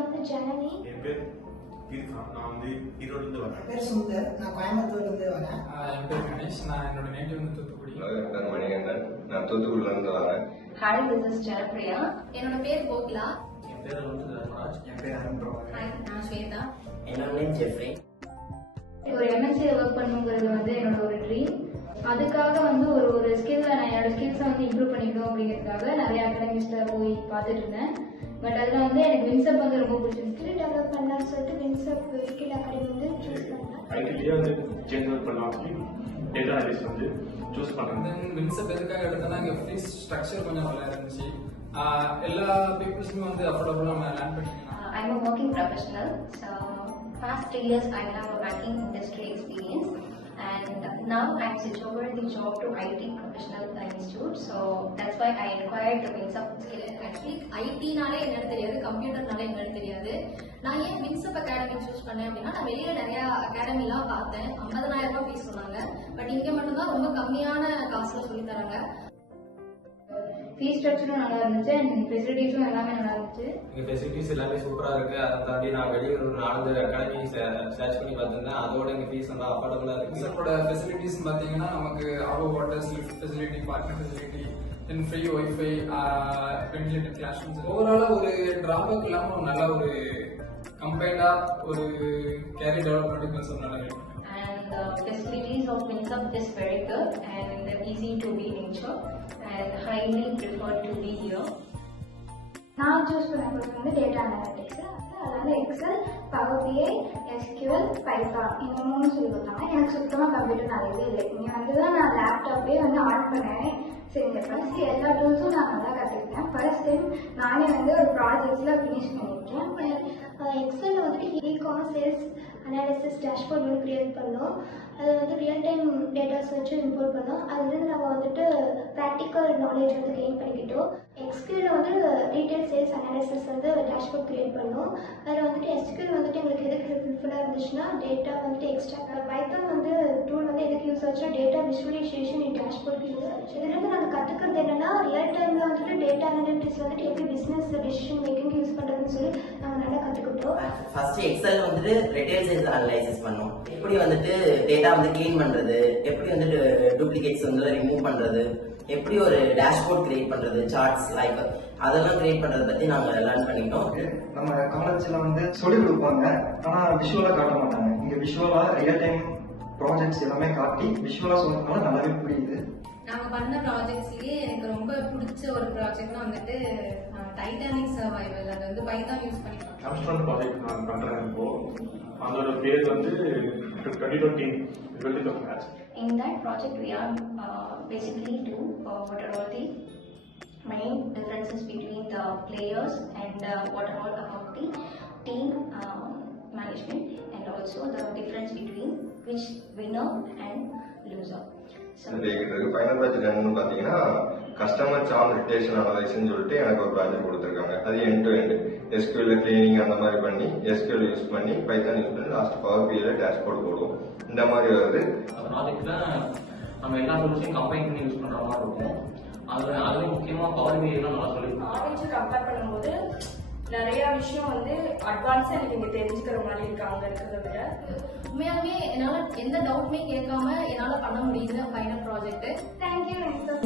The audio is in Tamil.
வந்து ஜனனி. என் பேர் தீர்க்கா. நான் வந்து ஈரோடுலேருந்து வரேன். என் பேர் சுந்தர். நான் கோயம்புத்தூர்லேருந்து வரேன். என் பேர் கணேஷ். நான் என்னோட நேட்டிவ் வந்து தூத்துக்குடி. என் பேர் மணிகண்டன். நான் தூத்துக்குடியிலேருந்து வரேன். Hi, this is Jayapriya. என்னோட பேர் கோகிலா. என் பேர் வந்து தர்மராஜ். என் பேர் அன்பு. ஹாய், நான் ஸ்வேதா. என்னோட நேம் ஜெஃப்ரி. ஒரு எம்என்சியில் ஒர்க் பண்ணுங்கிறது வந்து என்னோட ஒரு ட்ரீம். அதுக்காக வந்து ஒரு ஸ்கில்ல நான் என்னோட ஸ்கில்ஸை வந்து இம்ப்ரூவ் பண்ணிக்கணும் அப்படிங்கிறதுக்காக நிறைய அகாடமிஸ்ல போய் பார்த்துட்டு இருந்தேன். பட் அதில் வந்து எனக்கு வின்சப் வந்து ரொம்ப பிடிச்சிருந்துச்சு. டெவலப் பண்ணலாம்னு சொல்லிட்டு வின்சப் ஸ்கில் அகாடமி வந்து சூஸ் பண்ணேன். ஐடிலேயே வந்து ஜென்ரல் பண்ணலாம் சொல்லி டேட்டா அனலிஸ்ட் வந்து சூஸ் பண்ணேன். தென் வின்சப் எதுக்காக எடுத்தோம்னா இங்கே ஃபீஸ் ஸ்ட்ரக்சர் கொஞ்சம் நல்லா இருந்துச்சு. எல்லா பீப்புள்ஸுமே வந்து அஃபோர்டபுளாக நம்ம லேர்ன் பண்ணிக்கலாம். I'm a working professional. So past 3 years I have a banking industry experience, and now I'm switched over the job to IT Professional Institute. So that's why I inquired the WINSUP skill. Actually ஐடினாலே என்னன்னு தெரியாது, கம்ப்யூட்டர்னாலே என்னன்னு தெரியாது. நான் ஏன் வின்சப் அகாடமி சூஸ் பண்ணேன் அப்படின்னா, நான் வெளியே நிறைய அகாடமிலாம் பார்த்தேன். 50,000 ரூபாய் ஃபீஸ் சொன்னாங்க. பட் இங்கே மட்டும்தான் ரொம்ப கம்மியான காசுல சொல்லி தராங்க. ஃபீஸ் ஸ்ட்ரக்சரும் நல்லா இருந்துச்சு அண்ட் ஃபெசிலிட்டிஸும் எல்லாமே நல்லா இருந்துச்சு. இங்கே ஃபெசிலிட்டிஸ் எல்லாமே சூப்பராக இருக்குது. அதை தாண்டி நான் வெளியே ஒரு 4 அகாடமி சர்ச் பண்ணி பார்த்துருந்தேன். அதோட இங்கே ஃபீஸ் நல்லா அஃபோர்டபுளாக இருக்குது. வின்சப்போட ஃபெசிலிட்டிஸ் பார்த்தீங்கன்னா நமக்கு ஆவோ waters, lift facility, parking facility, then free wifi, ventilated classrooms. ஓவராலாக ஒரு டிராபேக் இல்லாமல் நல்ல ஒரு கம்பைண்டாக ஒரு கேரியர் டெவலப்மெண்ட்டுக்கு சொன்னால And the facilities of WINSUP is very good and easy to be nature and highly preferred to be here. நான் சூஸ் பண்ண கோர்ஸ் வந்து டேட்டா அனாலிட்டிக்ஸ். அதாவது எக்ஸல், பவர் பிஐ, எஸ்கியூஎல், பைத்தான் இந்த 3 சொல்லி கொடுத்தாங்க. எனக்கு சுத்தமாக கம்ப்யூட்டர் நாலேஜே இல்லை. இங்கே வந்து தான் நான் லேப்டாப்பே வந்து ஆன் பண்ணேன். சரி, இந்த ஃபர்ஸ்ட் எல்லா டூல்ஸும் நான் நல்லா கற்றுக்கிட்டேன். ஃபர்ஸ்ட் டைம் நானே வந்து ஒரு ப்ராஜெக்ட்ஸில் ஃபினிஷ் பண்ணியிருக்கேன். எக்ஸலில் வந்துட்டு இ-காமர்ஸ் சேல்ஸ் அனாலிசிஸ் டேஷ்போர்ட் வந்து க்ரியேட் பண்ணோம். அது வந்து ரியல் டைம் டேட்டாஸ் வச்சு இம்போர்ட் பண்ணோம். அதுலேருந்து நம்ம வந்துட்டு ப்ராக்டிக்கல் நாலேஜ் வந்து கெயின் பண்ணிக்கிட்டோம். எக்ஸ்கியூவில் வந்து ரீட்டைல் சேல்ஸ் அனாலிசிஸ் வந்து டேஷ்போர்ட் க்ரியேட் பண்ணோம். அதில் வந்துட்டு எஸ்கியூல் வந்துட்டு எங்களுக்கு எதுக்கு ஹெல்ப்ஃபுல்லாக இருந்துச்சுன்னா டேட்டா வந்துட்டு எக்ஸ்ட்ரா. பைத்தான் வந்து டூல் வந்து எதுக்கு யூஸ் ஆச்சுன்னா டேட்டா விஷுவலைசேஷன் இன் டேஷ்போர்ட் யூஸ் ஆச்சு. இதுலேருந்து நாங்கள் கற்றுக்கிறது என்னன்னா ரியல் டைமில் வந்துட்டு டேட்டா அனாலிட்டிக்ஸ் வந்துட்டு எப்படி பிஸ்னஸ் டெசிஷன் மேக்கிங் யூஸ் பண்ணுறதுன்னு சொல்லி நாங்கள் நல்லா கற்றுக்கிட்டோம். ஃபர்ஸ்ட் எக்ஸல் வந்துட்டு ரிட்டைல் சேல்ஸ் அனலைசிஸ் பண்ணோம். எப்படி வந்துட்டு டேட்டா வந்து கிளீன் பண்றது, எப்படி வந்துட்டு டூப்ளிகேட்ஸ் வந்து ரிமூவ் பண்றது, எப்படி ஒரு டேஷ்போர்ட் கிரியேட் பண்றது, சார்ட்ஸ் லைக் அதெல்லாம் கிரியேட் பண்றதை பத்தி நாங்க லேர்ன் பண்ணிட்டோம். நம்ம காலேஜ்ல வந்து சொல்லிக் கொடுப்பாங்க, ஆனா விஷுவலா காட்ட மாட்டாங்க. இங்க விஷுவலா ரியல் டைம் ப்ராஜெக்ட்ஸ் எல்லாமே காட்டி விஷுவலா சொல்றதுனால நல்லாவே புரியுது. நாங்கள் பண்ண ப்ராஜெக்ட்ஸ்லேயே எனக்கு ரொம்ப பிடிச்ச ஒரு ப்ராஜெக்ட்னா வந்துட்டு டைட்டானிக் சர்வைவல். அது வந்து பைத்தான் யூஸ் பண்ணி கேப்ஸ்டோன் ப்ராஜெக்ட் நான் பண்ணுறேன். இப்போது அதோட பேர் வந்து 2020 match. In that project, we are basically do what are all the main differences between the players and what are all about the team management, and also the difference between which winner and loser. Final project என்னன்னு பார்த்தீங்கன்னா கஸ்டமர் சார்ட் ரிட்டேஷன் அனலைஸ்ன்னு சொல்லிட்டு எனக்கு ஒரு ப்ராஜெக்ட் கொடுத்துருக்காங்க. அது எண்ட் டு எண்ட் எஸ்கியூஎல்ல கிளீனிங் அந்த மாதிரி பண்ணி எஸ்கியூஎல் யூஸ் பண்ணி பைத்தான் யூஸ் பண்ணி லாஸ்ட் பவர் பிஐல டேஷ்போர்ட் போடுவோம். இந்த மாதிரி வருது. அந்த ப்ராஜெக்ட்ல நம்ம எல்லா டூல்ஸையும் கம்பைன் பண்ணி யூஸ் பண்ணுற மாதிரி இருக்கும். அதுலேயும் முக்கியமாக பவர் பிஐலாம் நல்லா சொல்லியிருக்கோம். காலேஜ் கம்பேர் பண்ணும்போது நிறைய விஷயம் வந்து அட்வான்ஸா எனக்கு இங்க தெரிஞ்சுக்கிற மாதிரி இருக்கு அங்க இருக்கிறத விட. உண்மையாலுமே என்னால் எந்த டவுட்டுமே கேட்காம என்னால் பண்ண முடியுது ஃபைனல் ப்ராஜெக்ட். தேங்க்யூ.